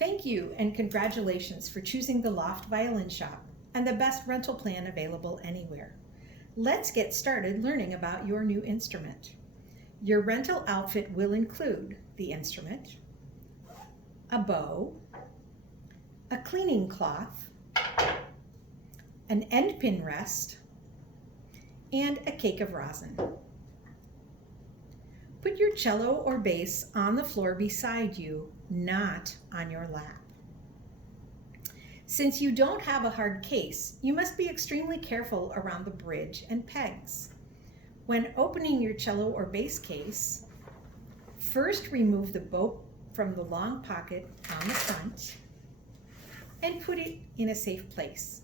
Thank you and congratulations for choosing the Loft Violin Shop and the best rental plan available anywhere. Let's get started learning about your new instrument. Your rental outfit will include the instrument, a bow, a cleaning cloth, an end pin rest, and a cake of rosin. Put your cello or bass on the floor beside you, not on your lap. Since you don't have a hard case, you must be extremely careful around the bridge and pegs. When opening your cello or bass case, first remove the bow from the long pocket on the front and put it in a safe place.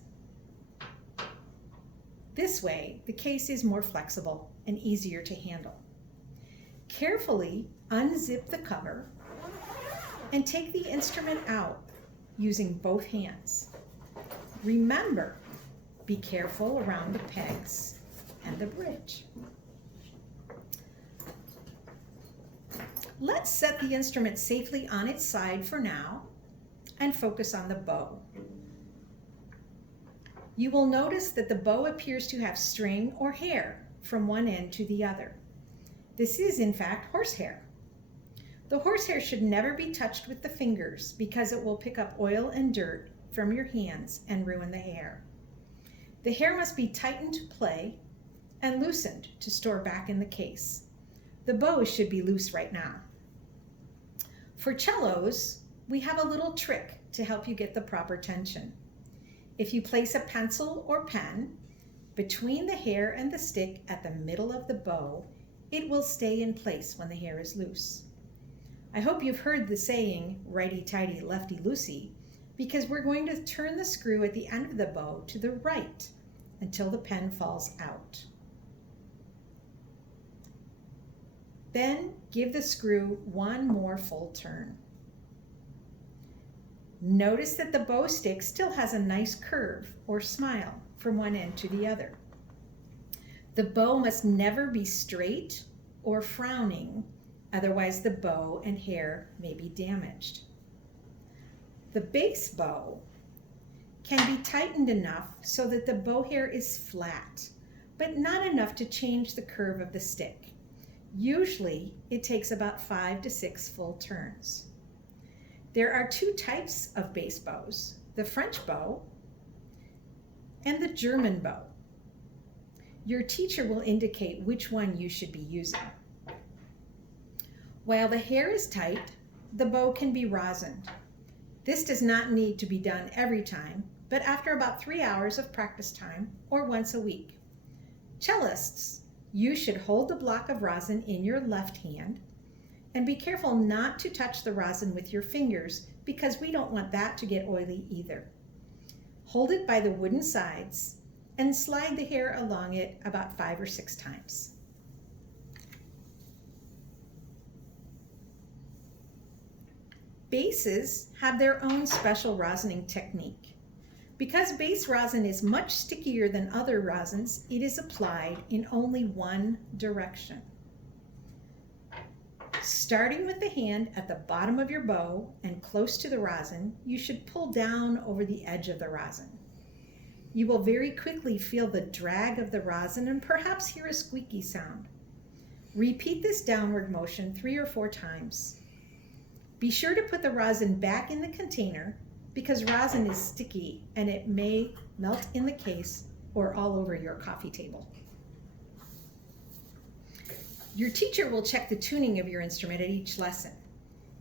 This way, the case is more flexible and easier to handle. Carefully unzip the cover and take the instrument out using both hands. Remember, be careful around the pegs and the bridge. Let's set the instrument safely on its side for now and focus on the bow. You will notice that the bow appears to have string or hair from one end to the other. This is, in fact, horsehair. The horsehair should never be touched with the fingers because it will pick up oil and dirt from your hands and ruin the hair. The hair must be tightened to play and loosened to store back in the case. The bow should be loose right now. For cellos, we have a little trick to help you get the proper tension. If you place a pencil or pen between the hair and the stick at the middle of the bow, it will stay in place when the hair is loose. I hope you've heard the saying, righty-tighty, lefty-loosey, because we're going to turn the screw at the end of the bow to the right until the pen falls out. Then give the screw one more full turn. Notice that the bow stick still has a nice curve or smile from one end to the other. The bow must never be straight or frowning, otherwise the bow and hair may be damaged. The bass bow can be tightened enough so that the bow hair is flat, but not enough to change the curve of the stick. Usually, it takes about 5 to 6 full turns. There are two types of bass bows, the French bow and the German bow. Your teacher will indicate which one you should be using. While the hair is tight, the bow can be rosined. This does not need to be done every time, but after about 3 hours of practice time or once a week. Cellists, you should hold the block of rosin in your left hand and be careful not to touch the rosin with your fingers because we don't want that to get oily either. Hold it by the wooden sides and slide the hair along it about 5 or 6 times. Basses have their own special rosining technique. Because bass rosin is much stickier than other rosins, it is applied in only one direction. Starting with the hand at the bottom of your bow and close to the rosin, you should pull down over the edge of the rosin. You will very quickly feel the drag of the rosin and perhaps hear a squeaky sound. Repeat this downward motion 3 or 4 times. Be sure to put the rosin back in the container because rosin is sticky and it may melt in the case or all over your coffee table. Your teacher will check the tuning of your instrument at each lesson.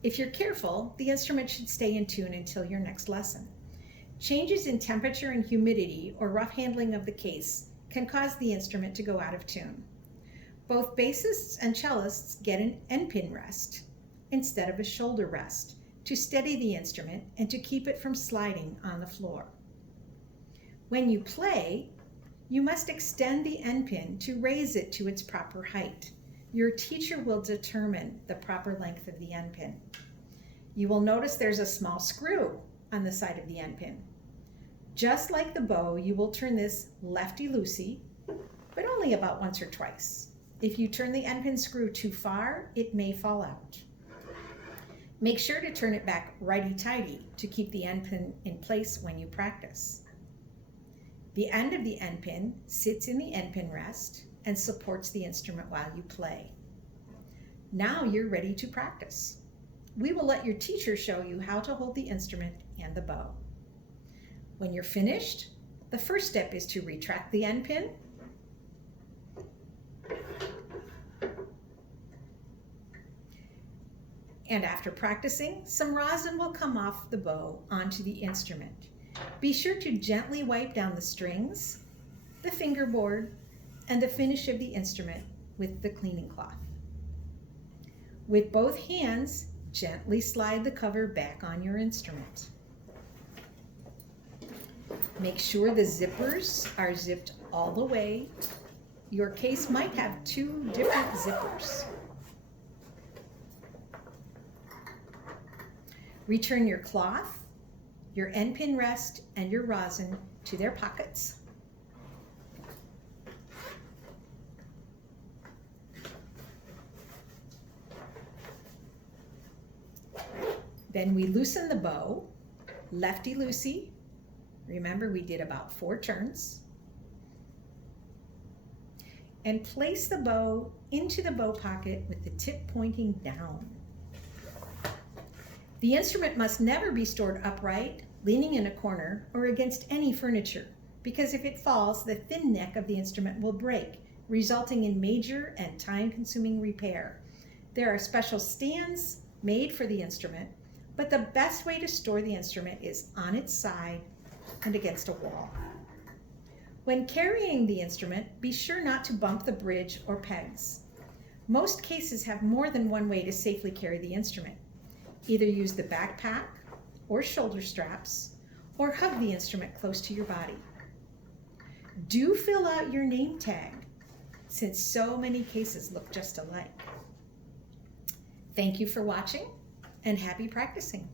If you're careful, the instrument should stay in tune until your next lesson. Changes in temperature and humidity or rough handling of the case can cause the instrument to go out of tune. Both bassists and cellists get an end pin rest instead of a shoulder rest to steady the instrument and to keep it from sliding on the floor. When you play, you must extend the end pin to raise it to its proper height. Your teacher will determine the proper length of the end pin. You will notice there's a small screw on the side of the end pin. Just like the bow, you will turn this lefty-loosey, but only about once or twice. If you turn the end pin screw too far, it may fall out. Make sure to turn it back righty-tighty to keep the end pin in place when you practice. The end of the end pin sits in the end pin rest and supports the instrument while you play. Now you're ready to practice. We will let your teacher show you how to hold the instrument and the bow. When you're finished, the first step is to retract the end pin. And after practicing, some rosin will come off the bow onto the instrument. Be sure to gently wipe down the strings, the fingerboard, and the finish of the instrument with the cleaning cloth. With both hands, gently slide the cover back on your instrument. Make sure the zippers are zipped all the way. Your case might have 2 different zippers. Return your cloth, your end pin rest, and your rosin to their pockets. Then we loosen the bow, lefty-loosey. Remember, we did about 4 turns. And place the bow into the bow pocket with the tip pointing down. The instrument must never be stored upright, leaning in a corner, or against any furniture, because if it falls, the thin neck of the instrument will break, resulting in major and time-consuming repair. There are special stands made for the instrument, but the best way to store the instrument is on its side and against a wall. When carrying the instrument, be sure not to bump the bridge or pegs. Most cases have more than one way to safely carry the instrument. Either use the backpack or shoulder straps, or hug the instrument close to your body. Do fill out your name tag, since so many cases look just alike. Thank you for watching, and happy practicing.